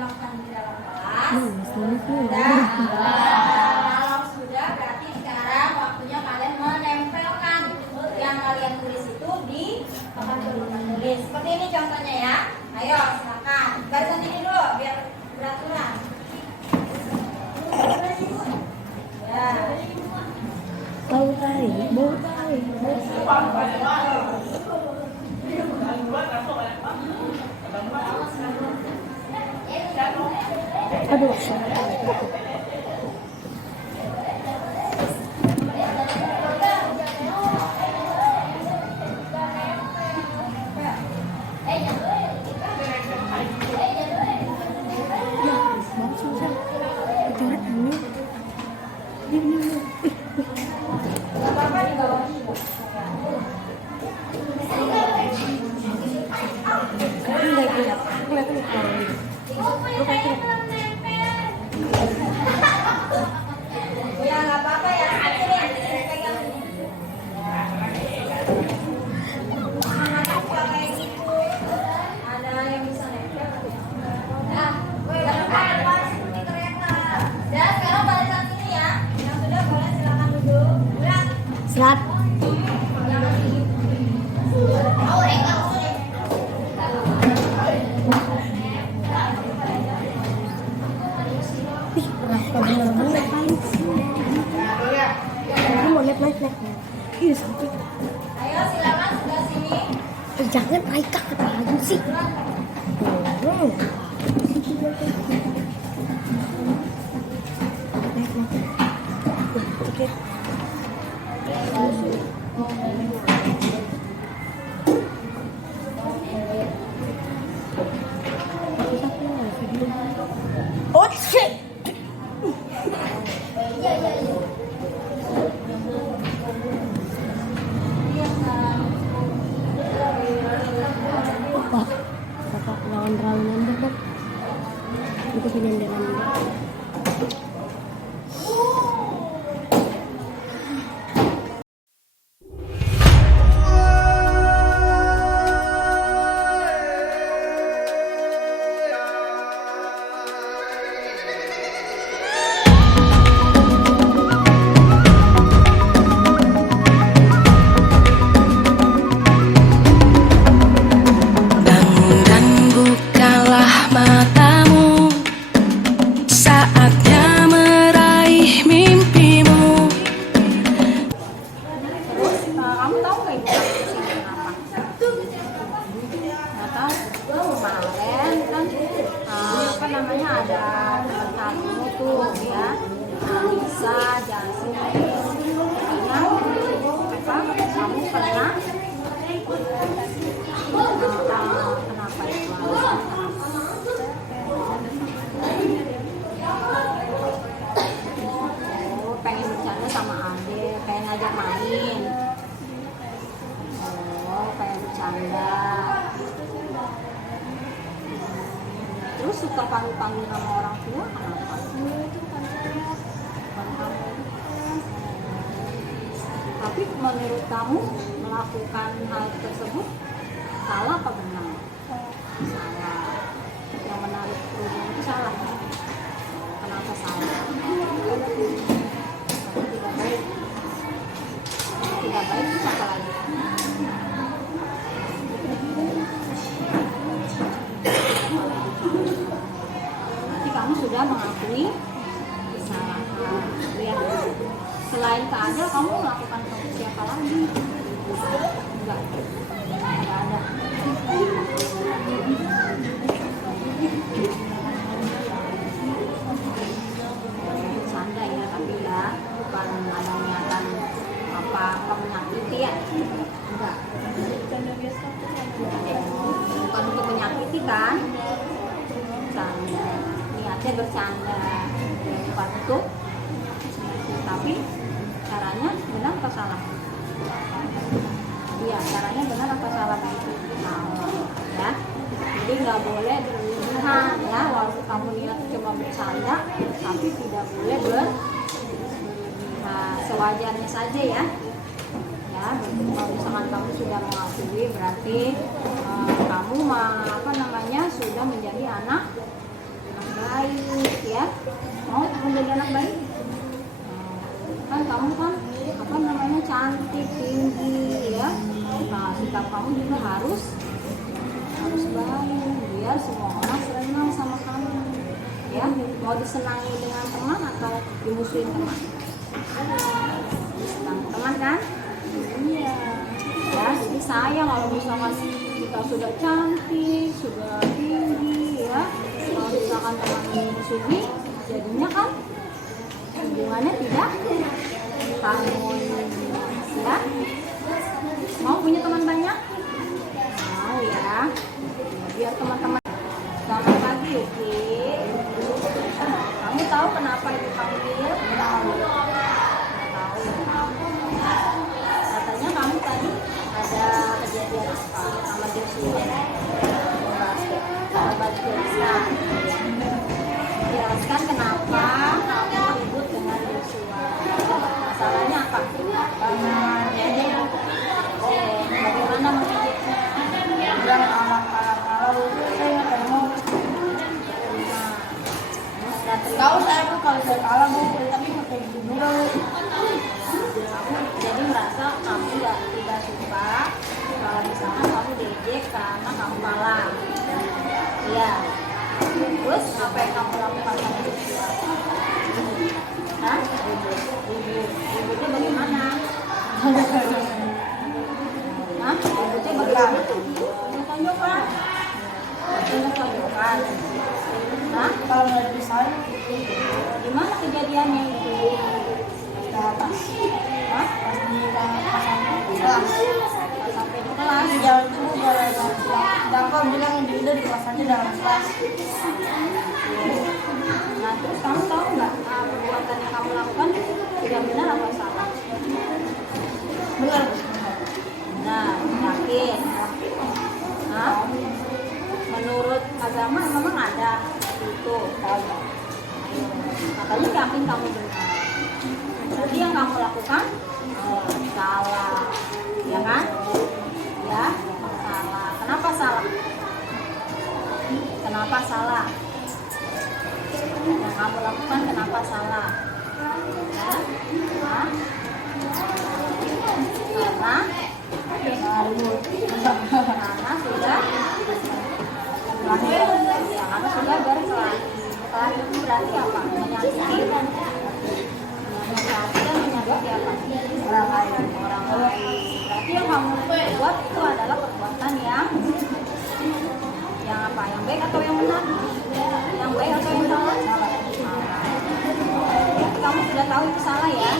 dilakukan di dalam kelas? Sudah. Kalau sudah berarti sekarang waktunya kalian menempelkan yang kalian tulis itu di papan tulis. Seperti ini contohnya ya. Ayo silakan. Barisan ini dulu biar beraturan. Ya. Bau tai. Aduh. Ya nggak apa-apa ya. Kayak gitu. Ada yang bisa nempel. Nah, seperti kereta. Dan sekarang barisan ini ya. Yang sudah boleh silakan duduk. Berat. Selat. Mau lihat. Iya, sampai. Ayo silakan sebelah sini. Jangan Aika kata lagi sih. Oh shit. Bapak lawan terlalu nembak dok. Itu penyandaran dok. Kamu tahu nggak itu apa? Nggak tahu. Kemarin kan apa namanya ada teman kamu tuh ya, Lisa, Jasmine. Karena apa? Kamu pernah kenapa itu? Oh, pengen bercanda sama Ade, pengen ngajak main. Pengen bercanda. Terus suka panggil nama orang tua kenapa? Tapi menurut kamu melakukan hal tersebut salah apa benar? Salah. Yang menarik kerudung itu salah. Kenapa salah? Karena tidak baik. Tidak baik itu apa lagi? Berarti kamu sudah mengakui kesalahan. Lihat, selain Kak Adel, kamu melakukan ke siapa lagi? Enggak ada. Bercanda ya, tapi ya bukan ada niatan apa menyakiti ya. Enggak. Bukan untuk menyakiti kan? Bercanda. Niatnya bercanda. Bukan untuk. Tapi caranya benar atau salah? Iya, caranya benar atau salah? Nah, ya. Jadi nggak boleh berlebihan ya. Walaupun kamu niat cuma bercanda, tapi tidak boleh sewajarnya saja ya. Ya, kalau misalkan kamu sudah mengakui berarti kamu sudah menjadi anak kamu kan apa namanya cantik, tinggi ya. Nah, sikap kamu juga harus baik biar semua orang senang sama kamu. Ya, mau disenangi dengan teman atau dimusuhin teman? Disenangi teman kan? Iya. Ya, jadi sayang kalau misalkan kita sudah cantik, sudah tinggi ya. Kalau misalkan teman dimusuhi, jadinya kan hubungannya tidak harmonis ya. Mau punya teman banyak? Mau ya. Biar teman-teman. Selamat pagi Yuki. Kamu tahu kenapa dipanggil? Tahu. Katanya kamu tadi ada kejadian apa sama Joshua? Sahabat Joshua. Jelaskan kenapa kamu ribut dengan Joshua. Masalahnya apa? Bagaimana mengejeknya? Dan kalau saya mau tahu saya tuh kalau saya kalah mau tapi pakai dulu. Jadi merasa kamu tidak suka kalau misalnya kamu diejek karena kamu kalah. Iya. Terus apa yang kamu lakukan sama Joshua? Hah? Ributnya bagaimana? Hah? Ributnya bagaimana? Tonjokan. Tonjokan. Hah? Kalau nggak bisa, di mana kejadiannya itu? Di atas. Hah? Pas di kelas. Sampai di kelas. Jauh itu dan kau bilang udah di kelas aja dalam kelas. Nah terus kamu tahu nggak perbuatan yang kamu lakukan tidak benar atau salah? Benar. Nah yakin? Hah? Menurut agama memang ada itu. Makanya yakin kamu benar. Jadi yang kamu lakukan salah, ya kan? Ya salah. Kenapa salah? Kenapa salah? Yang kamu lakukan kenapa salah? Hah? Karena sudah ya, karena sudah berkelahi. Berkelahi itu berarti apa? Menyakiti dan menyakiti apa? Orang lain. Berarti yang kamu buat itu adalah perbuatan yang apa? Yang baik atau yang benar? Yang baik atau yang salah? Jadi kamu sudah tahu itu salah ya?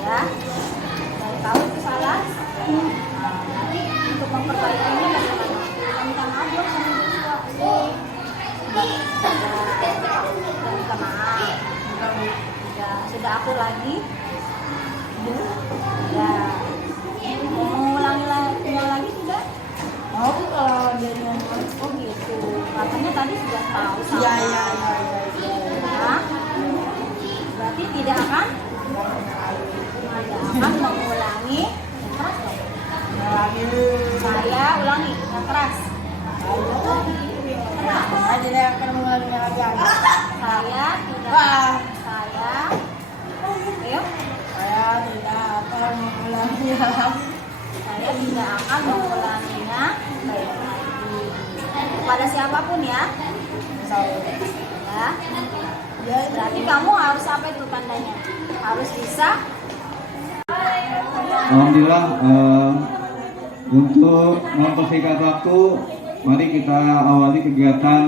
Ya, sudah tahu itu salah. Nanti untuk memperbaikinya bagaimana? Kita minta maaf dong sama Joshua. Sudah minta maaf. Sudah aku lagi. Ya, mau mengulangi lagi tidak? Mau kalau dia oh gitu. Katanya tadi sudah tahu sama. Iya. Nah, berarti tidak akan mengulangi yang keras dong. Saya ulangi yang keras. Saya tidak akan mengulangi lagi. Saya tidak. Saya tidak akan mengulanginya. Saya tidak akan mengulanginya lagi. Kepada siapapun ya. Ya. Berarti kamu harus apa itu tandanya? Harus bisa. Alhamdulillah, untuk mempersingkat waktu, mari kita awali kegiatan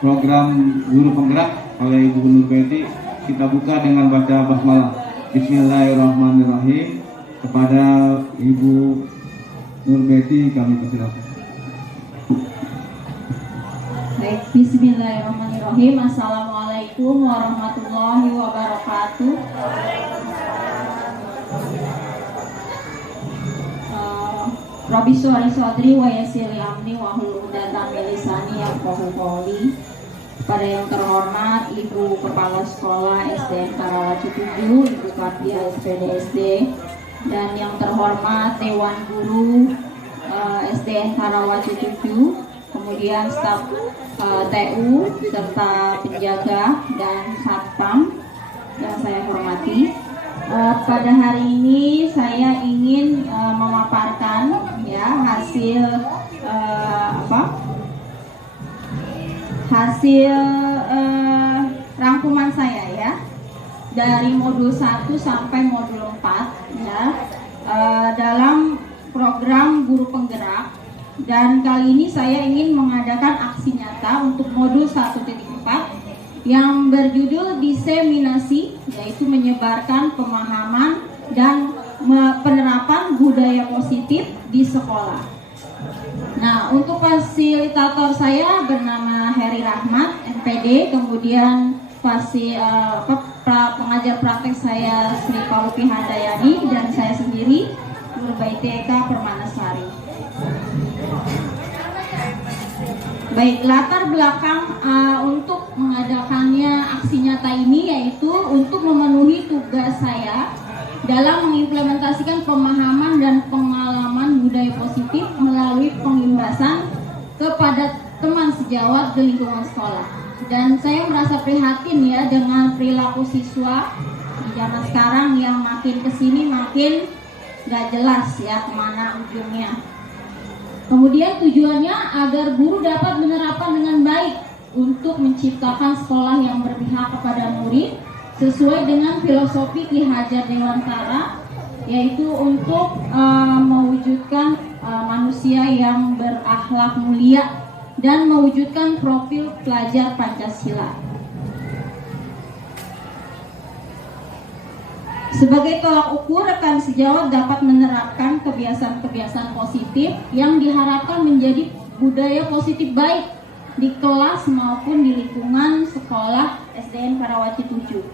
program guru penggerak oleh Ibu Nur Betty. Kita buka dengan baca basmalah. Bismillahirrahmanirrahim. Kepada Ibu Nur Betty kami persilakan. Baik, Bismillahirrahmanirrahim. Assalamualaikum warahmatullahi wabarakatuh. Rabbi sholli shodri wa yassir li amri wa hlul 'uqdatam min lisani yafqahu qawli. Pada yang terhormat Ibu Kepala Sekolah SDN Karawaci 7, Ibu Katia SPDSD, dan yang terhormat Dewan Guru SDN Karawaci 7, kemudian staf TU serta penjaga dan satpam yang saya hormati. Pada hari ini saya ingin memaparkan ya hasil rangkuman saya ya dari modul 1 sampai modul 4 ya dalam program guru penggerak, dan kali ini saya ingin mengadakan aksi nyata untuk modul 1.4 yang berjudul diseminasi, yaitu menyebarkan pemahaman dan penerapan budaya positif di sekolah. Nah, untuk fasilitator saya bernama Heri Rahmat, MPD, kemudian pengajar praktek saya Sri Palupi Handayani, dan saya sendiri Nurbaiti Eka Permanasari. Baik, latar belakang untuk mengadakannya aksi nyata ini yaitu untuk memenuhi tugas saya dalam mengimplementasikan pemahaman dan pengalaman budaya positif melalui pengimbasan kepada teman sejawat di lingkungan sekolah. Dan saya merasa prihatin ya dengan perilaku siswa di zaman sekarang yang makin kesini makin gak jelas ya kemana ujungnya. Kemudian tujuannya agar guru dapat menerapkan dengan baik untuk menciptakan sekolah yang berpihak kepada murid sesuai dengan filosofi Ki Hajar Dewantara, yaitu untuk mewujudkan manusia yang berakhlak mulia dan mewujudkan profil pelajar Pancasila. Sebagai tolak ukur, rekan sejawat dapat menerapkan kebiasaan-kebiasaan positif yang diharapkan menjadi budaya positif baik di kelas maupun di lingkungan sekolah SDN Karawaci 7.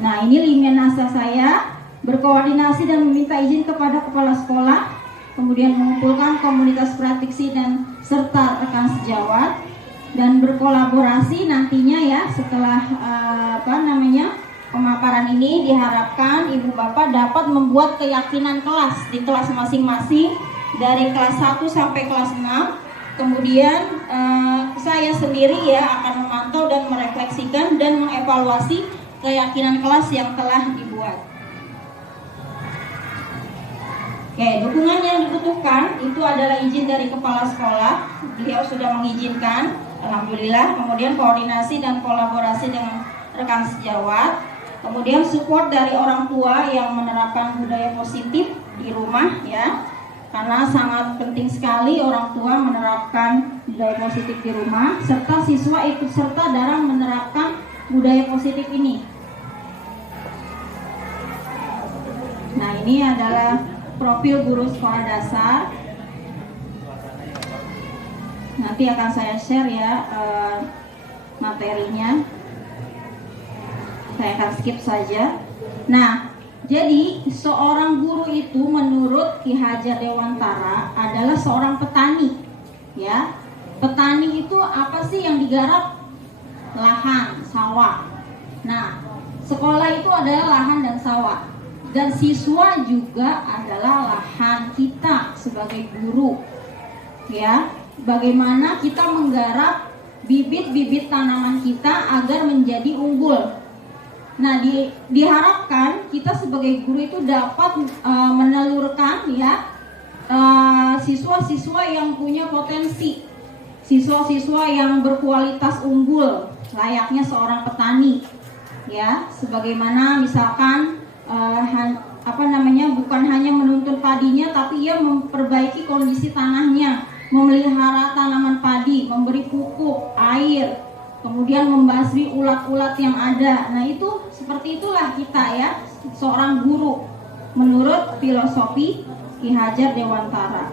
Nah, ini limenasa saya berkoordinasi dan meminta izin kepada kepala sekolah, kemudian mengumpulkan komunitas praktisi dan serta rekan sejawat, dan berkolaborasi nantinya ya setelah pemaparan ini diharapkan ibu bapak dapat membuat keyakinan kelas di kelas masing-masing dari kelas 1 sampai kelas 6. Kemudian saya sendiri ya akan memantau dan merefleksikan dan mengevaluasi keyakinan kelas yang telah dibuat. Oke, dukungan yang dibutuhkan itu adalah izin dari kepala sekolah. Beliau sudah mengizinkan, alhamdulillah. Kemudian koordinasi dan kolaborasi dengan rekan sejawat. Kemudian support dari orang tua yang menerapkan budaya positif di rumah ya. Karena sangat penting sekali orang tua menerapkan budaya positif di rumah, serta siswa ikut serta dalam menerapkan budaya positif ini. Nah, ini adalah profil guru sekolah dasar. Nanti akan saya share ya materinya. Saya akan skip saja. Nah, jadi seorang guru itu menurut Ki Hajar Dewantara adalah seorang petani. Ya, petani itu apa sih yang digarap? Lahan, sawah. Nah, sekolah itu adalah lahan dan sawah. Dan siswa juga adalah lahan kita sebagai guru. Ya, bagaimana kita menggarap bibit-bibit tanaman kita agar menjadi unggul. Nah, diharapkan kita sebagai guru itu dapat menelurkan ya siswa-siswa yang punya potensi, siswa-siswa yang berkualitas unggul, layaknya seorang petani, ya. Sebagaimana misalkan bukan hanya menuntun padinya, tapi ia memperbaiki kondisi tanahnya, memelihara tanaman padi, memberi pupuk, air, kemudian membasmi ulat-ulat yang ada. Nah, itu seperti itulah kita ya, seorang guru menurut filosofi Ki Hajar Dewantara.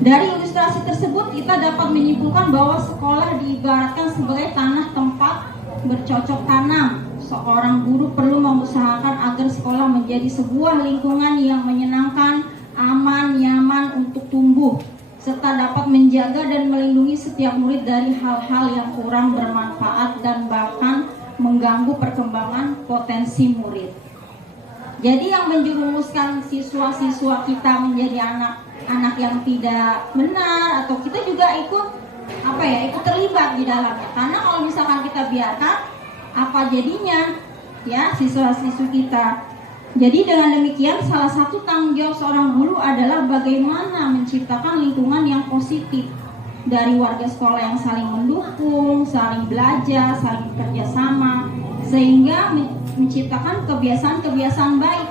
Dari ilustrasi tersebut kita dapat menyimpulkan bahwa sekolah diibaratkan sebagai tanah tempat bercocok tanam. Seorang guru perlu mengusahakan agar sekolah menjadi sebuah lingkungan yang menyenangkan, aman, nyaman untuk tumbuh, serta dapat menjaga dan melindungi setiap murid dari hal-hal yang kurang bermanfaat dan bahkan mengganggu perkembangan potensi murid. Jadi yang menjerumuskan siswa-siswa kita menjadi anak-anak yang tidak benar, atau kita juga ikut terlibat di dalamnya. Karena kalau misalkan kita biarkan, apa jadinya ya siswa-siswi kita. Jadi dengan demikian salah satu tanggung jawab seorang guru adalah bagaimana menciptakan lingkungan yang positif dari warga sekolah yang saling mendukung, saling belajar, saling bekerja sama, sehingga menciptakan kebiasaan-kebiasaan baik.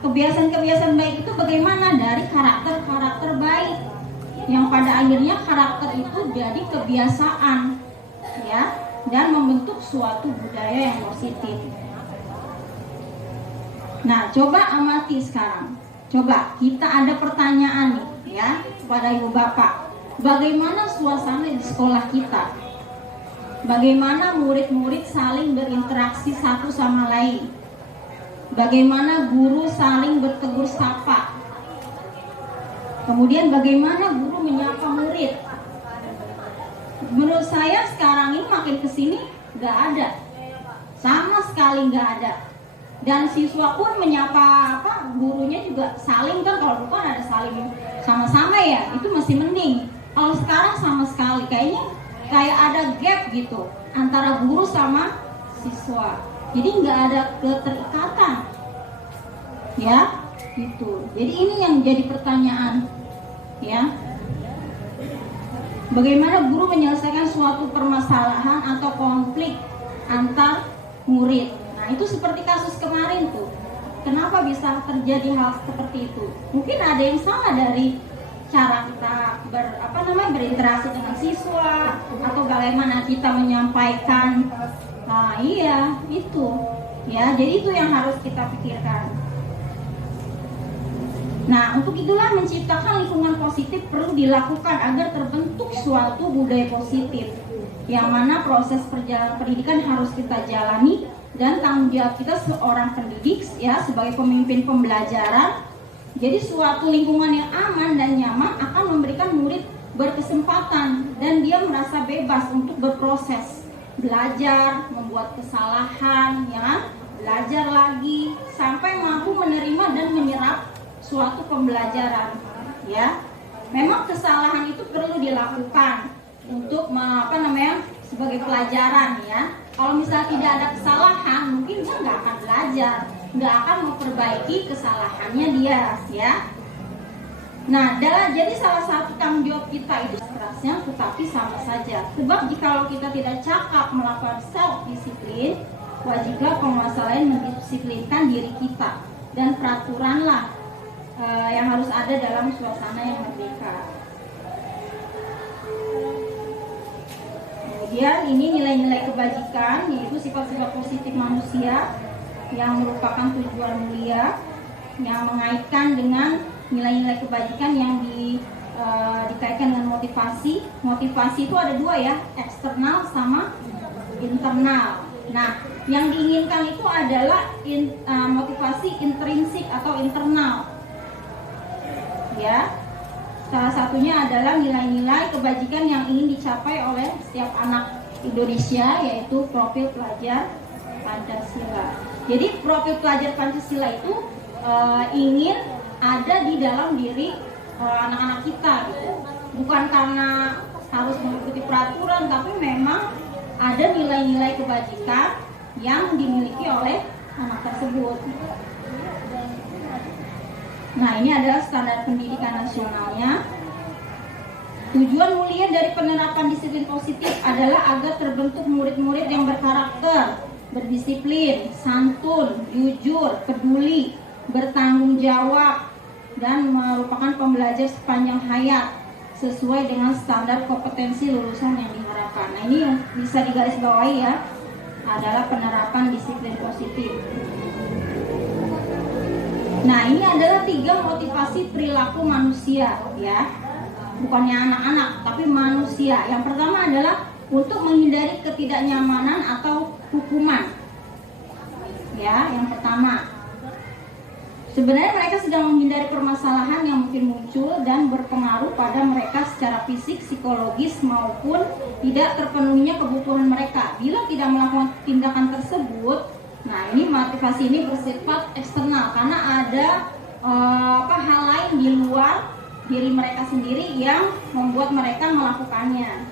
Kebiasaan-kebiasaan baik itu bagaimana? Dari karakter-karakter baik yang pada akhirnya karakter itu jadi kebiasaan ya, dan membentuk suatu budaya yang positif. Nah, coba amati sekarang. Coba kita ada pertanyaan nih ya kepada ibu bapak. Bagaimana suasana di sekolah kita? Bagaimana murid-murid saling berinteraksi satu sama lain? Bagaimana guru saling bertegur sapa? Kemudian bagaimana guru menyapa murid? Menurut saya sekarang ini makin kesini nggak ada, sama sekali nggak ada. Dan siswa pun menyapa gurunya juga saling kan, kalau bukan ada saling sama-sama ya, itu masih mending. Kalau sekarang sama sekali kayaknya kayak ada gap gitu antara guru sama siswa. Jadi nggak ada keterikatan ya gitu. Jadi ini yang jadi pertanyaan ya. Bagaimana guru menyelesaikan suatu permasalahan atau konflik antar murid? Nah, itu seperti kasus kemarin tuh. Kenapa bisa terjadi hal seperti itu? Mungkin ada yang salah dari cara kita berinteraksi dengan siswa, atau bagaimana kita menyampaikan. Nah, iya, itu. Ya, jadi itu yang harus kita pikirkan. Nah, untuk itulah menciptakan lingkungan positif perlu dilakukan agar terbentuk suatu budaya positif, yang mana proses perjalanan pendidikan harus kita jalani, dan tanggung jawab kita seorang pendidik ya sebagai pemimpin pembelajaran. Jadi suatu lingkungan yang aman dan nyaman akan memberikan murid berkesempatan dan dia merasa bebas untuk berproses, belajar, membuat kesalahan, ya, belajar lagi sampai mampu menerima dan menyerap suatu pembelajaran. Ya, memang kesalahan itu perlu dilakukan untuk sebagai pelajaran ya. Kalau misalnya tidak ada kesalahan, mungkin dia nggak akan belajar, nggak akan memperbaiki kesalahannya dia, ya. Nah, jadi salah satu tanggung jawab kita itu kerasnya, tetapi sama saja. Sebab jikalau kita tidak cakap melakukan self disiplin, wajiblah penguasa lain mendisiplinkan diri kita, dan peraturanlah yang harus ada dalam suasana yang merdeka. Kemudian ini nilai-nilai kebajikan, yaitu sifat-sifat positif manusia yang merupakan tujuan mulia, yang mengaitkan dengan nilai-nilai kebajikan yang dikaitkan dengan motivasi. Motivasi itu ada dua ya, eksternal sama internal. Nah, yang diinginkan itu adalah motivasi intrinsik atau internal. Ya. Salah satunya adalah nilai-nilai kebajikan yang ingin dicapai oleh setiap anak Indonesia, yaitu profil pelajar Pancasila. Jadi profil pelajar Pancasila itu ingin ada di dalam diri anak-anak kita gitu. Bukan karena harus mengikuti peraturan, tapi memang ada nilai-nilai kebajikan yang dimiliki oleh anak tersebut. Nah, ini adalah standar pendidikan nasionalnya. Tujuan mulia dari penerapan disiplin positif adalah agar terbentuk murid-murid yang berkarakter, berdisiplin, santun, jujur, peduli, bertanggung jawab, dan merupakan pembelajar sepanjang hayat sesuai dengan standar kompetensi lulusan yang diharapkan. Nah, ini yang bisa digarisbawahi ya, adalah penerapan disiplin positif. Nah, ini adalah 3 motivasi perilaku manusia ya. Bukannya anak-anak, tapi manusia. Yang pertama adalah untuk menghindari ketidaknyamanan atau hukuman. Ya, yang pertama. Sebenarnya mereka sedang menghindari permasalahan yang mungkin muncul dan berpengaruh pada mereka secara fisik, psikologis maupun tidak terpenuhinya kebutuhan mereka. Bila tidak melakukan tindakan tersebut, nah, ini motivasi ini bersifat eksternal karena ada hal lain di luar diri mereka sendiri yang membuat mereka melakukannya.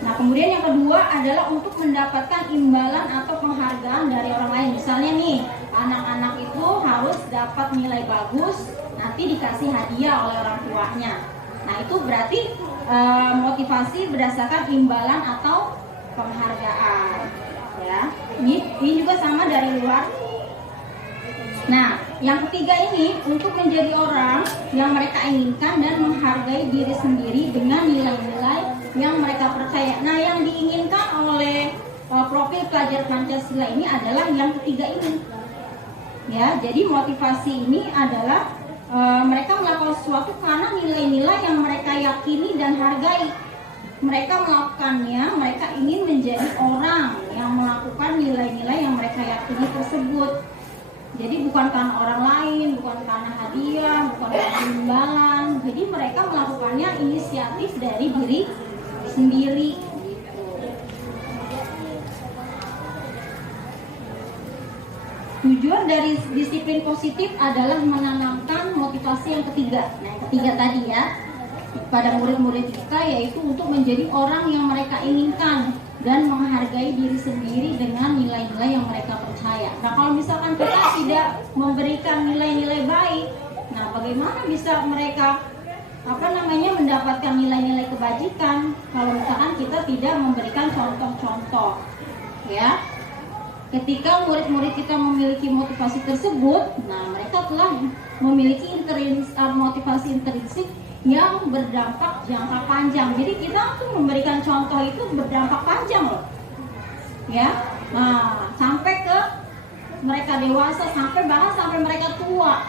Nah, kemudian yang kedua adalah untuk mendapatkan imbalan atau penghargaan dari orang lain. Misalnya nih, anak-anak itu harus dapat nilai bagus, nanti dikasih hadiah oleh orang tuanya. Nah, itu berarti motivasi berdasarkan imbalan atau penghargaan. Ya, ini juga sama dari luar. Nah, yang ketiga ini untuk menjadi orang yang mereka inginkan dan menghargai diri sendiri dengan nilai-nilai yang mereka percaya. Nah, yang diinginkan oleh profil pelajar Pancasila ini adalah yang ketiga ini. Ya, jadi motivasi ini adalah mereka melakukan sesuatu karena nilai-nilai yang mereka yakini dan hargai. Mereka melakukannya, mereka ingin menjadi orang yang melakukan nilai-nilai yang mereka yakini tersebut. Jadi bukan karena orang lain, bukan karena hadiah, bukan karena imbalan. Jadi mereka melakukannya inisiatif dari diri sendiri. Tujuan dari disiplin positif adalah menanamkan motivasi yang ketiga. Nah, yang ketiga tadi ya, pada murid-murid kita, yaitu untuk menjadi orang yang mereka inginkan dan menghargai diri sendiri dengan nilai-nilai yang mereka percaya. Nah, kalau misalkan kita tidak memberikan nilai-nilai baik, nah bagaimana bisa mereka mendapatkan nilai-nilai kebajikan kalau misalkan kita tidak memberikan contoh-contoh, ya. Ketika murid-murid kita memiliki motivasi tersebut, nah mereka telah memiliki motivasi intrinsik yang berdampak jangka panjang. Jadi kita tuh memberikan contoh itu berdampak panjang loh, ya. Nah, sampai ke mereka dewasa, sampai mereka tua,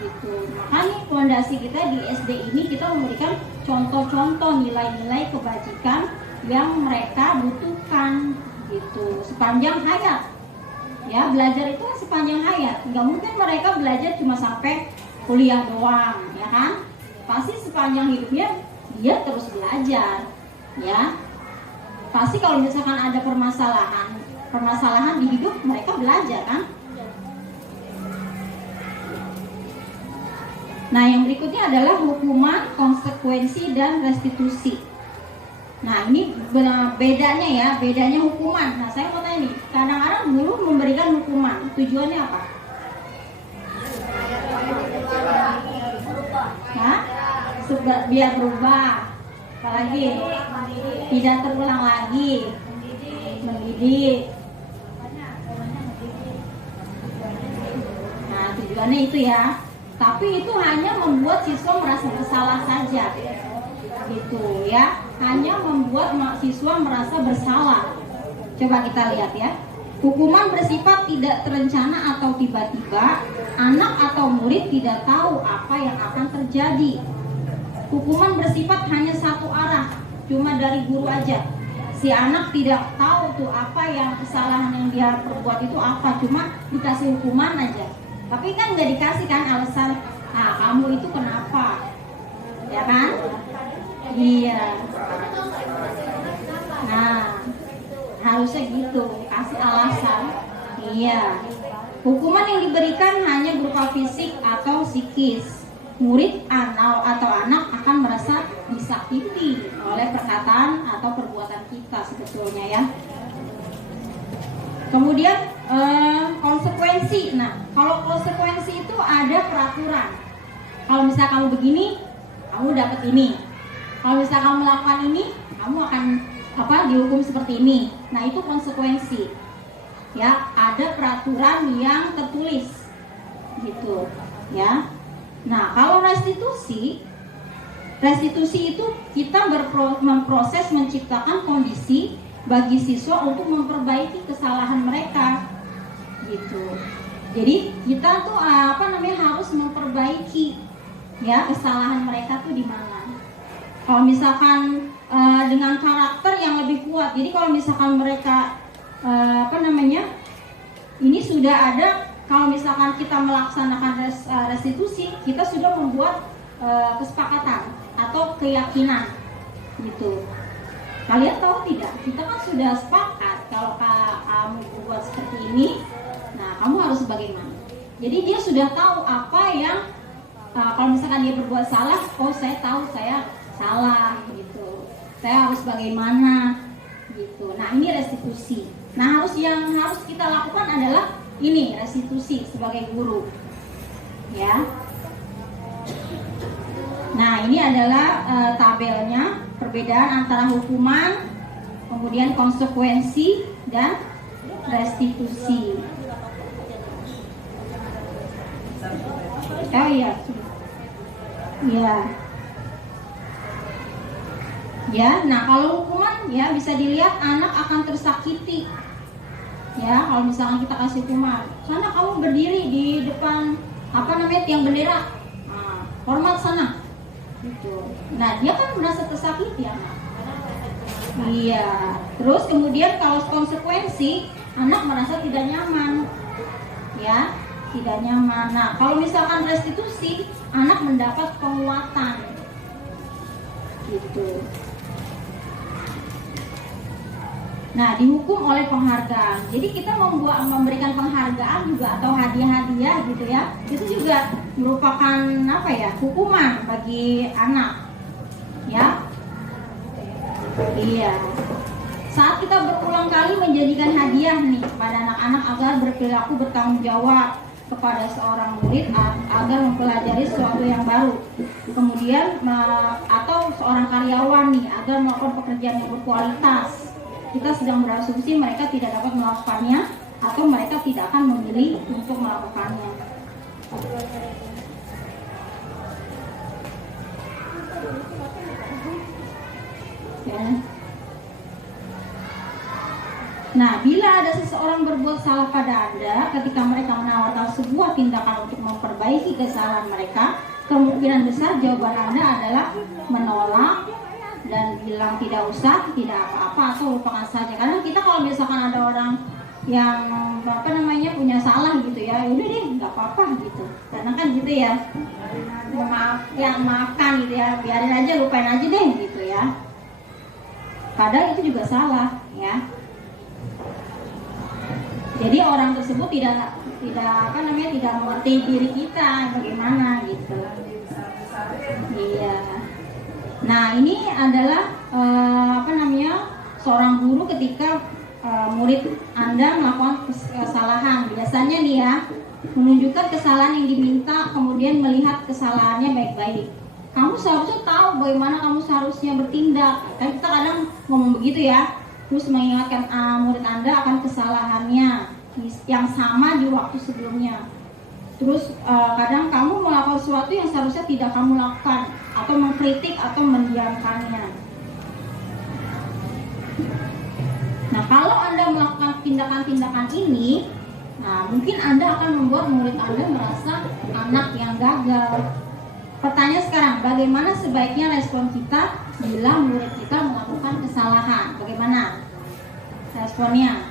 gitu. Makanya fondasi kita di SD ini kita memberikan contoh-contoh nilai-nilai kebajikan yang mereka butuhkan, gitu, sepanjang hayat. Ya, belajar itu sepanjang hayat. Nggak mungkin mereka belajar cuma sampai kuliah doang, ya kan? Pasti sepanjang hidupnya dia terus belajar, ya. Pasti kalau misalkan ada permasalahan di hidup, mereka belajar kan. Nah, yang berikutnya adalah hukuman, konsekuensi, dan restitusi. Nah, ini bedanya hukuman. Nah, saya mau tanya nih, kadang-kadang guru memberikan hukuman, tujuannya apa? Hah? Biar berubah, apalagi tidak terulang lagi, mendidik. Nah, tujuannya itu ya. Tapi itu hanya membuat siswa merasa bersalah saja, gitu ya. Hanya membuat siswa merasa bersalah. Coba kita lihat ya. Hukuman bersifat tidak terencana atau tiba-tiba. Anak atau murid tidak tahu apa yang akan terjadi. Hukuman bersifat hanya satu arah, cuma dari guru aja. Si anak tidak tahu tuh apa yang kesalahan yang dia perbuat itu apa, cuma dikasih hukuman aja. Tapi kan nggak dikasih kan alasan, ah kamu itu kenapa, ya kan? Iya. Nah, harusnya gitu, kasih alasan. Iya. Hukuman yang diberikan hanya berupa fisik atau psikis. Murid atau anak akan merasa disakiti oleh perkataan atau perbuatan kita sebetulnya ya. Kemudian konsekuensi. Nah, kalau konsekuensi itu ada peraturan. Kalau misalnya kamu begini, kamu dapat ini. Kalau misalnya kamu melakukan ini, kamu akan dihukum seperti ini. Nah, itu konsekuensi. Ya, ada peraturan yang tertulis. Gitu, ya. Nah, kalau restitusi itu kita memproses menciptakan kondisi bagi siswa untuk memperbaiki kesalahan mereka, gitu. Jadi kita tuh harus memperbaiki ya kesalahan mereka tuh di mana. Kalau misalkan dengan karakter yang lebih kuat, jadi kalau misalkan mereka ini sudah ada. Kalau misalkan kita melaksanakan restitusi, kita sudah membuat kesepakatan atau keyakinan, gitu. Kalian tahu tidak? Kita kan sudah sepakat kalau kamu berbuat seperti ini, nah kamu harus bagaimana? Jadi dia sudah tahu apa yang kalau misalkan dia berbuat salah, oh saya tahu saya salah, gitu. Saya harus bagaimana? Nah, ini restitusi. Nah, yang harus kita lakukan adalah ini restitusi sebagai guru. Ya. Nah, ini adalah tabelnya, perbedaan antara hukuman, kemudian konsekuensi dan restitusi. Oh iya. Ya. Ya, nah kalau hukuman ya bisa dilihat anak akan tersakiti. Ya, kalau misalkan kita kasih hukuman, sana kamu berdiri di depan tiang bendera. Nah, hormat sana. Gitu. Nah, dia kan merasa tersakiti anak. Iya. Terus kemudian kalau konsekuensi, anak merasa tidak nyaman. Ya, tidak nyaman. Nah, kalau misalkan restitusi, anak mendapat penguatan. Gitu. Nah, dihukum oleh penghargaan. Jadi kita memberikan penghargaan juga atau hadiah-hadiah gitu ya. Itu juga merupakan hukuman bagi anak. Ya. Iya. Saat kita berulang kali menjadikan hadiah nih kepada anak-anak agar berperilaku bertanggung jawab kepada seorang murid agar mempelajari sesuatu yang baru. Kemudian atau seorang karyawan nih agar melakukan pekerjaan yang berkualitas. Kita sedang berasumsi mereka tidak dapat melakukannya atau mereka tidak akan memilih untuk melakukannya. Ya. Nah, bila ada seseorang berbuat salah pada Anda ketika mereka menawarkan sebuah tindakan untuk memperbaiki kesalahan mereka, kemungkinan besar jawaban Anda adalah menolak dan bilang tidak usah, tidak apa-apa atau lupakan saja. Karena kita kalau misalkan ada orang yang punya salah gitu ya, udah deh nggak apa-apa gitu. Karena kan gitu ya, maafkan gitu ya, biarin aja, lupain aja deh gitu ya. Padahal itu juga salah ya. Jadi orang tersebut tidak mengerti diri kita bagaimana gitu. Iya. Nah, ini adalah seorang guru ketika murid Anda melakukan kesalahan. Biasanya nih ya, menunjukkan kesalahan yang diminta, kemudian melihat kesalahannya baik-baik. Kamu seharusnya tahu bagaimana kamu seharusnya bertindak. Kan kita kadang ngomong begitu ya. Terus mengingatkan murid Anda akan kesalahannya yang sama di waktu sebelumnya. Terus kadang kamu melakukan sesuatu yang seharusnya tidak kamu lakukan, atau mengkritik atau mendiamkannya. Nah, kalau Anda melakukan tindakan-tindakan ini, nah mungkin Anda akan membuat murid Anda merasa anak yang gagal. Pertanyaan sekarang, bagaimana sebaiknya respon kita bila murid kita melakukan kesalahan? Bagaimana responnya?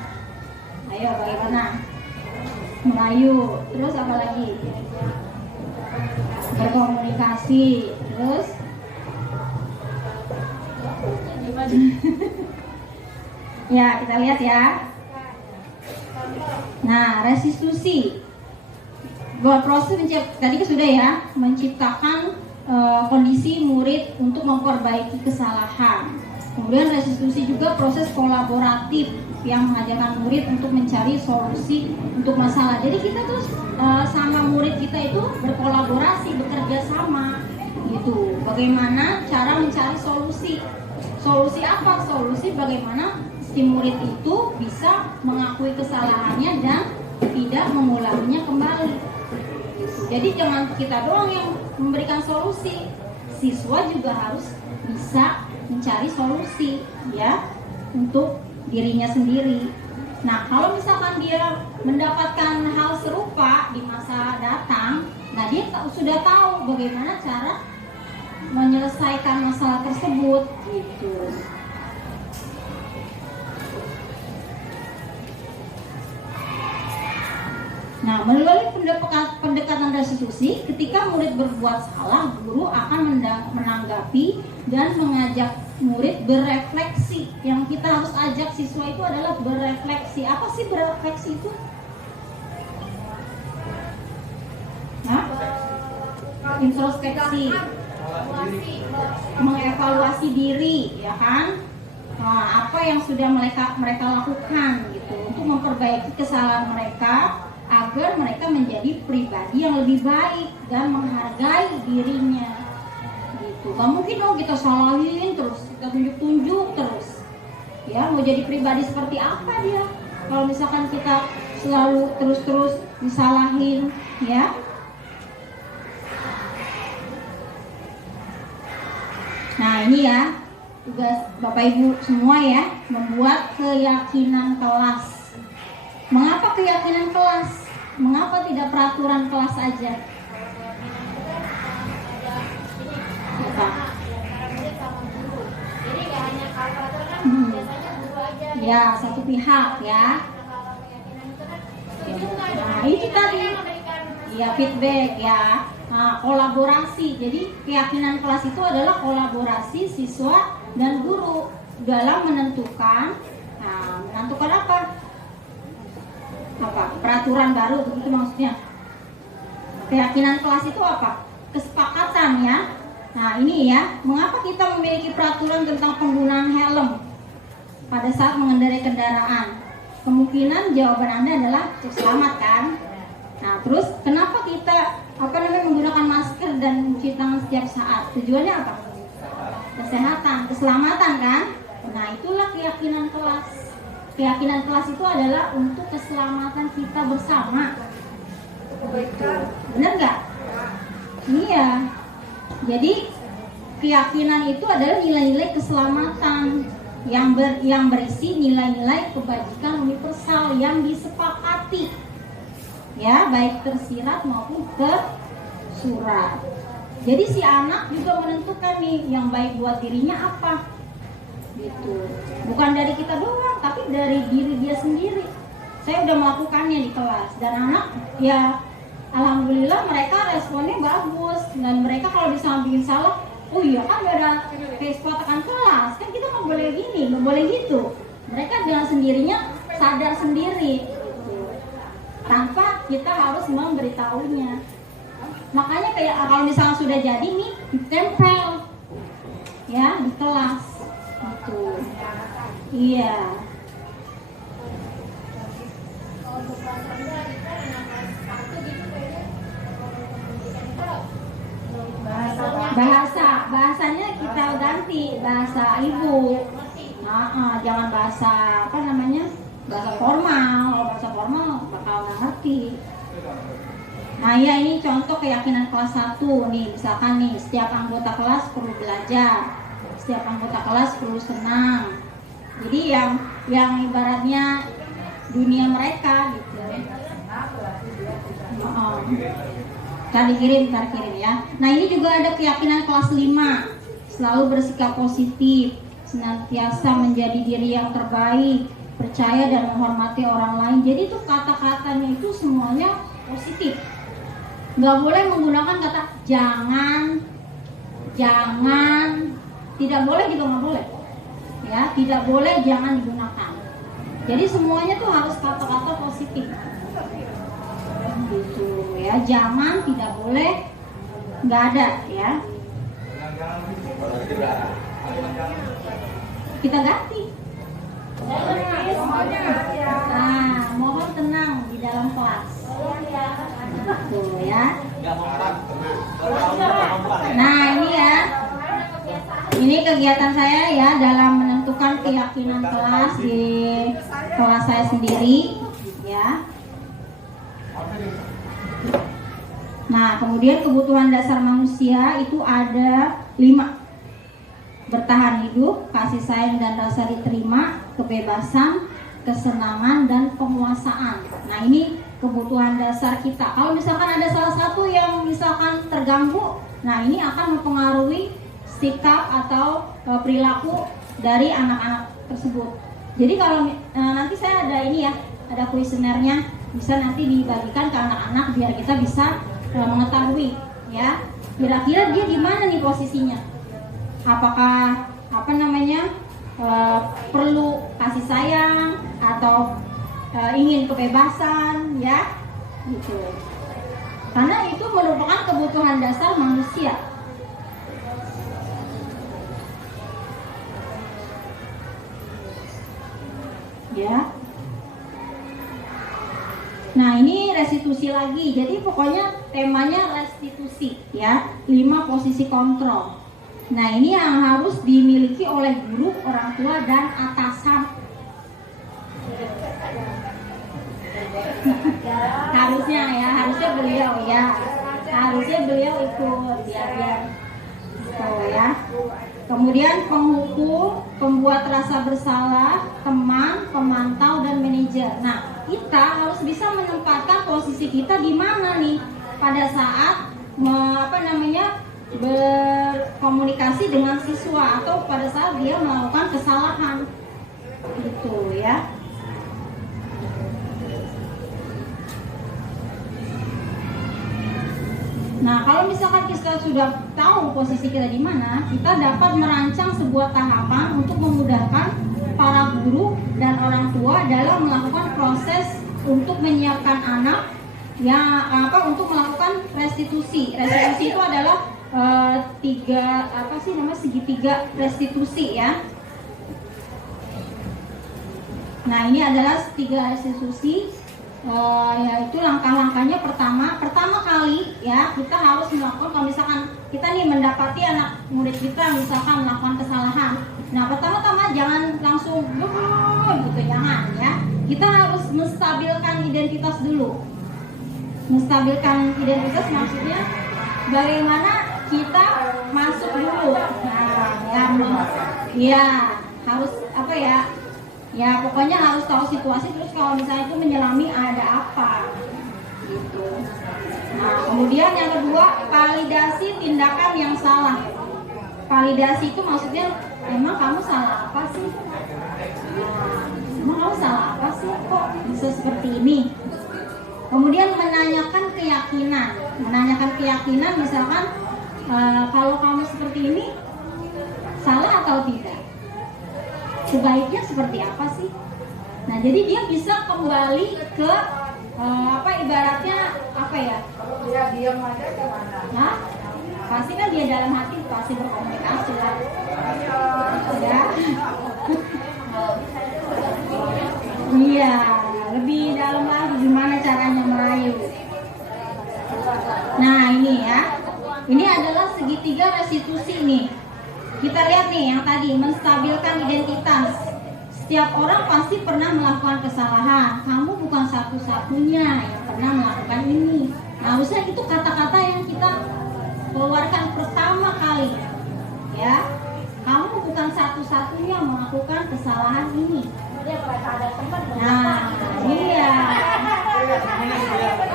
Ayo, bagaimana? Melayu, terus apa lagi? Berkomunikasi, terus ya, kita lihat ya. Nah, restitusi. Buat proses tadi kan sudah ya, menciptakan kondisi murid untuk memperbaiki kesalahan. Kemudian restitusi juga proses kolaboratif yang mengajarkan murid untuk mencari solusi untuk masalah. Jadi kita tuh sama murid kita itu berkolaborasi, bekerja sama gitu. Bagaimana cara mencari solusi? Solusi apa? Solusi bagaimana si murid itu bisa mengakui kesalahannya dan tidak mengulanginya kembali. Jadi jangan kita doang yang memberikan solusi, siswa juga harus bisa mencari solusi ya untuk dirinya sendiri. Nah, kalau misalkan dia mendapatkan hal serupa di masa datang, nah dia sudah tahu bagaimana cara menyelesaikan masalah tersebut gitu. Nah, melalui pendekatan restitusi, ketika murid berbuat salah, guru akan menanggapi dan mengajak murid berefleksi. Yang kita harus ajak siswa itu adalah berefleksi. Apa sih berefleksi itu? Nah, introspeksi, mengevaluasi diri, ya kan? apa yang sudah mereka lakukan gitu untuk memperbaiki kesalahan mereka agar mereka menjadi pribadi yang lebih baik dan menghargai dirinya gitu. Gak mungkin dong kita salahin terus, kita tunjuk-tunjuk terus ya, mau jadi pribadi seperti apa dia kalau misalkan kita selalu terus-terus disalahin ya. Nah ini ya tugas Bapak Ibu semua ya, membuat keyakinan kelas. Mengapa keyakinan kelas? Mengapa tidak peraturan kelas saja? Apa? Jadi nggak hanya kalau peraturan kan biasanya guru aja. Ya, satu pihak ya. Nah, itu tadi. Ya, feedback ya. Nah, kolaborasi. Jadi keyakinan kelas itu adalah kolaborasi siswa dan guru dalam menentukan. Nah, menentukan apa? Peraturan baru, begitu maksudnya. Keyakinan kelas itu apa? Kesepakatan ya. Nah, ini ya, mengapa kita memiliki peraturan tentang penggunaan helm pada saat mengendarai kendaraan? Kemungkinan jawaban Anda adalah cek selamat kan? Nah, terus kenapa kita menggunakan masker dan mencuci tangan setiap saat? Tujuannya apa? Kesehatan, keselamatan kan? Nah, itulah keyakinan kelas. Keyakinan kelas itu adalah untuk keselamatan kita bersama. Benar nggak? Iya. Jadi keyakinan itu adalah nilai-nilai keselamatan yang berisi nilai-nilai kebajikan universal yang disepakati. Ya, baik tersirat maupun tersurat. Jadi si anak juga menentukan nih yang baik buat dirinya apa. Gitu. Bukan dari kita doang, tapi dari diri dia sendiri. Saya udah melakukannya di kelas dan anak ya alhamdulillah mereka responnya bagus dan mereka kalau bisa bikin salah, oh iya kan gak ada kesepakatan kelas, kan kita nggak boleh gini, nggak boleh gitu. Mereka dengan sendirinya sadar sendiri, gitu. Tanpa kita harus memberitahunya. Makanya kayak kalau misalnya sudah jadi nih ditempel ya di kelas, gitu. Iya. Bahasanya kita ganti bahasa ibu. Jangan bahasa bahasa formal. Kalau bahasa formal bakal nggak ngerti. Nah ya, ini contoh keyakinan kelas 1 nih. Misalkan nih, setiap anggota kelas perlu belajar, setiap anggota kelas perlu senang. Jadi yang ibaratnya dunia mereka gitu. Ntar dikirim ya. Nah ini juga ada keyakinan kelas 5, selalu bersikap positif, senantiasa menjadi diri yang terbaik, percaya dan menghormati orang lain. Jadi itu kata-katanya itu semuanya positif. Nggak boleh menggunakan kata jangan, tidak boleh gitu, nggak boleh. Ya, tidak boleh, jangan digunakan. Jadi semuanya tuh harus kata-kata positif. Gitu ya, jangan, tidak boleh, nggak ada ya. Kita ganti. Nah, mohon tenang di dalam kelas. Gitu ya. Nah ini ya, ini kegiatan saya ya dalam menentukan keyakinan kelas di kelas saya sendiri ya. Nah, kemudian kebutuhan dasar manusia itu ada 5. Bertahan hidup, kasih sayang dan rasa diterima, kebebasan, kesenangan, dan penguasaan. Nah, ini kebutuhan dasar kita. Kalau misalkan ada salah satu yang misalkan terganggu, nah ini akan mempengaruhi sikap atau perilaku dari anak-anak tersebut. Jadi kalau nanti saya ada ini ya, ada kuesionernya, bisa nanti dibagikan ke anak-anak biar kita bisa mengetahui ya kira-kira dia di mana nih posisinya. Apakah perlu kasih sayang atau ingin kebebasan ya gitu. Karena itu merupakan kebutuhan dasar manusia. ya. Nah, ini restitusi lagi. Jadi pokoknya temanya restitusi ya. 5 posisi kontrol. Nah, ini yang harus dimiliki oleh guru, orang tua, dan atasan. Harusnya ya, harusnya beliau ya. Harusnya beliau ikut biar ya. Kemudian penghukum, pembuat rasa bersalah, teman, pemantau, dan manajer. Nah, kita harus bisa menempatkan posisi kita di mana nih pada saat berkomunikasi dengan siswa atau pada saat dia melakukan kesalahan, gitu ya. Nah, kalau misalkan kita sudah tahu posisi kita di mana, kita dapat merancang sebuah tahapan untuk memudahkan para guru dan orang tua dalam melakukan proses untuk menyiapkan anak untuk melakukan restitusi. Restitusi itu adalah segitiga restitusi ya. Nah, ini adalah 3 restitusi. Yaitu langkah-langkahnya pertama kali ya, kita harus melakukan, kalau misalkan kita nih mendapati anak murid kita misalkan melakukan kesalahan. Nah, pertama-tama jangan langsung gitu, jangan ya. Kita harus menstabilkan identitas dulu. Menstabilkan identitas maksudnya bagaimana kita masuk dulu. Nah, ya harus ya pokoknya harus tahu situasi, terus kalau misalnya itu menyelami ada apa gitu. Nah, kemudian yang kedua, validasi tindakan yang salah. Validasi itu maksudnya emang kamu salah apa sih? Emang kamu salah apa sih, kok bisa seperti ini? Kemudian menanyakan keyakinan misalkan kalau kamu seperti ini salah atau tidak? Sebaiknya seperti apa sih? Nah, jadi dia bisa kembali ke ibaratnya apa ya? Dia diam aja gimana? Nah, pasti kan dia dalam hati pasti berkomunikasi lah. Ya. Iya, lebih dalam lagi gimana caranya merayu. Nah, ini ya. Ini adalah segitiga restitusi nih. Kita lihat nih yang tadi, menstabilkan identitas. Setiap orang pasti pernah melakukan kesalahan. Kamu bukan satu-satunya yang pernah melakukan ini. Nah, harusnya itu kata-kata yang kita keluarkan pertama kali. Ya, kamu bukan satu-satunya melakukan kesalahan ini. Nah, iya.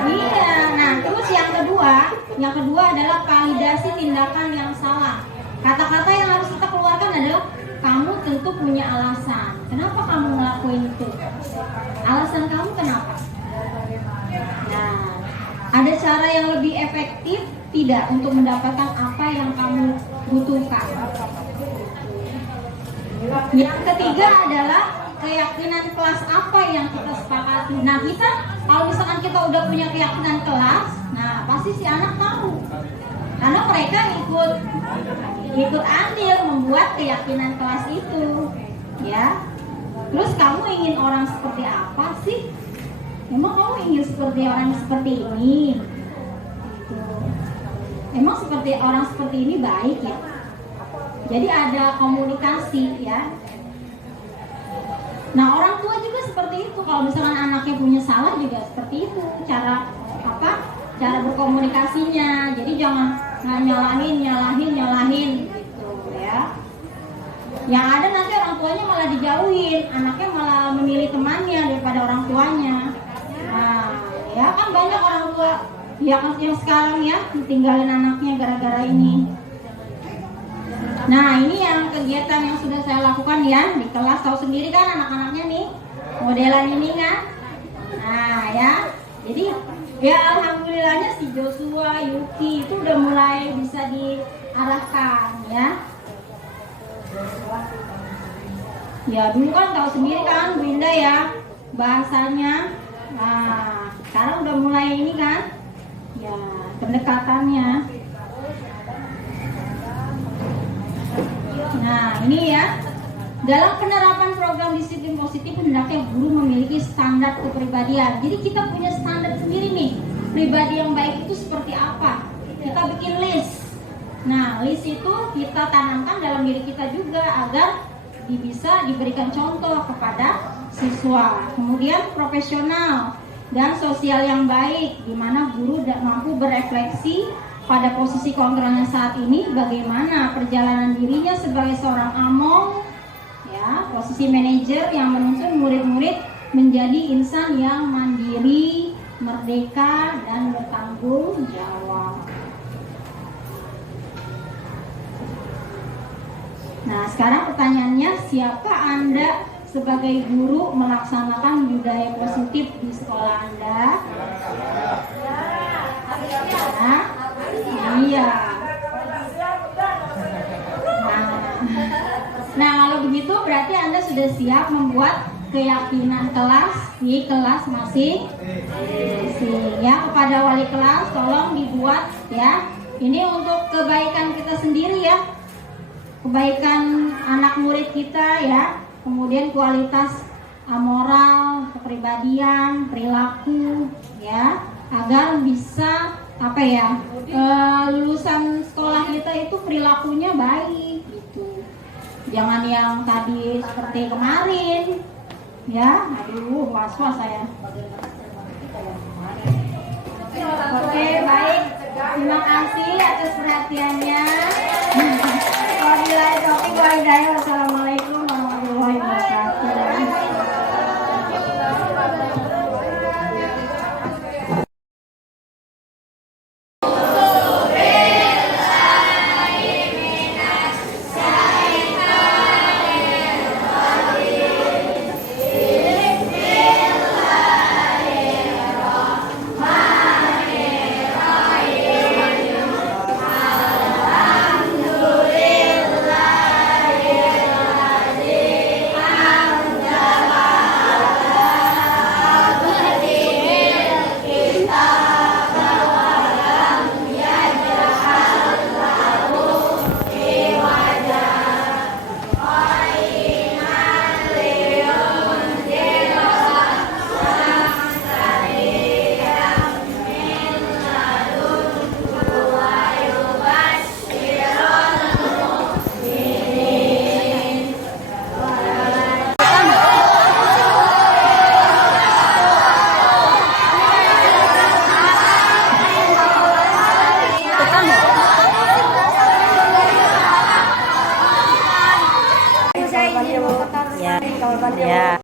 Iya. Nah, terus yang kedua adalah validasi tindakan yang salah. Kata-kata yang harus kita keluarkan adalah kamu tentu punya alasan. Kenapa kamu ngelakuin itu? Alasan kamu kenapa? Nah, ada cara yang lebih efektif tidak untuk mendapatkan apa yang kamu butuhkan? Yang ketiga adalah keyakinan kelas apa yang kita sepakati. Nah, kita kalau misalkan kita udah punya keyakinan kelas, nah pasti si anak tahu. Karena mereka ikut andil membuat keyakinan kelas itu, ya. Terus kamu ingin orang seperti apa sih? Emang kamu ingin seperti orang seperti ini? Gitu. Emang seperti orang seperti ini baik ya? Jadi ada komunikasi ya. Nah, orang tua juga seperti itu. Kalau misalkan anaknya punya salah juga seperti itu. Cara berkomunikasinya. Jadi jangan nyalahin gitu ya. Yang ada nanti orang tuanya malah dijauhin, anaknya malah memilih temannya daripada orang tuanya. Nah, ya kan banyak orang tua yang sekarang ya ditinggalin anaknya gara-gara ini. Nah, ini yang kegiatan yang sudah saya lakukan ya di kelas, tahu sendiri kan anak-anaknya nih modelan ini kan. Nah ya, jadi ya alhamdulillahnya si Joshua, Yuki itu udah mulai bisa diarahkan ya. Ya dulu kan tahu sendiri kan Bu Indah ya bahasanya. Nah sekarang udah mulai ini kan ya pendekatannya. Nah ini ya Dalam penerapan program disiplin positif, hendaknya guru memiliki standar kepribadian. Jadi kita punya standar sendiri nih, pribadi yang baik itu seperti apa. Kita bikin list. Nah, list itu kita tanamkan dalam diri kita juga agar bisa diberikan contoh kepada siswa. Kemudian profesional dan sosial yang baik, di mana guru mampu berefleksi pada posisi kontrolnya saat ini, bagaimana perjalanan dirinya sebagai seorang among, ya, posisi manajer yang menuntun murid-murid menjadi insan yang mandiri, merdeka, dan bertanggung jawab. Nah, sekarang pertanyaannya, siapa Anda sebagai guru melaksanakan budaya positif di sekolah Anda? Nah, iya. Nah, kalau begitu berarti Anda sudah siap membuat keyakinan kelas di kelas masing-masing. Ya, kepada wali kelas tolong dibuat ya. Ini untuk kebaikan kita sendiri ya. Kebaikan anak murid kita ya, kemudian kualitas moral, kepribadian, perilaku ya, agar bisa lulusan sekolah kita itu perilakunya baik gitu. Jangan yang tadi seperti kemarin ya, aduh was-was saya. Oke, baik, terima kasih atas perhatiannya. Wassalamualaikum warahmatullahi wabarakatuh. Ya.